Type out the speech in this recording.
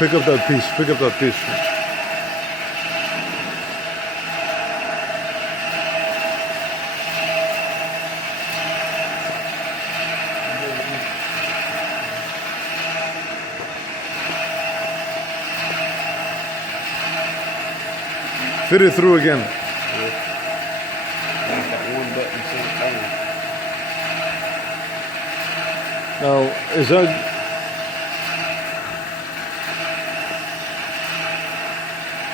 Pick up that piece. Pick up that piece. Fit it through again. That one button, so Now, is that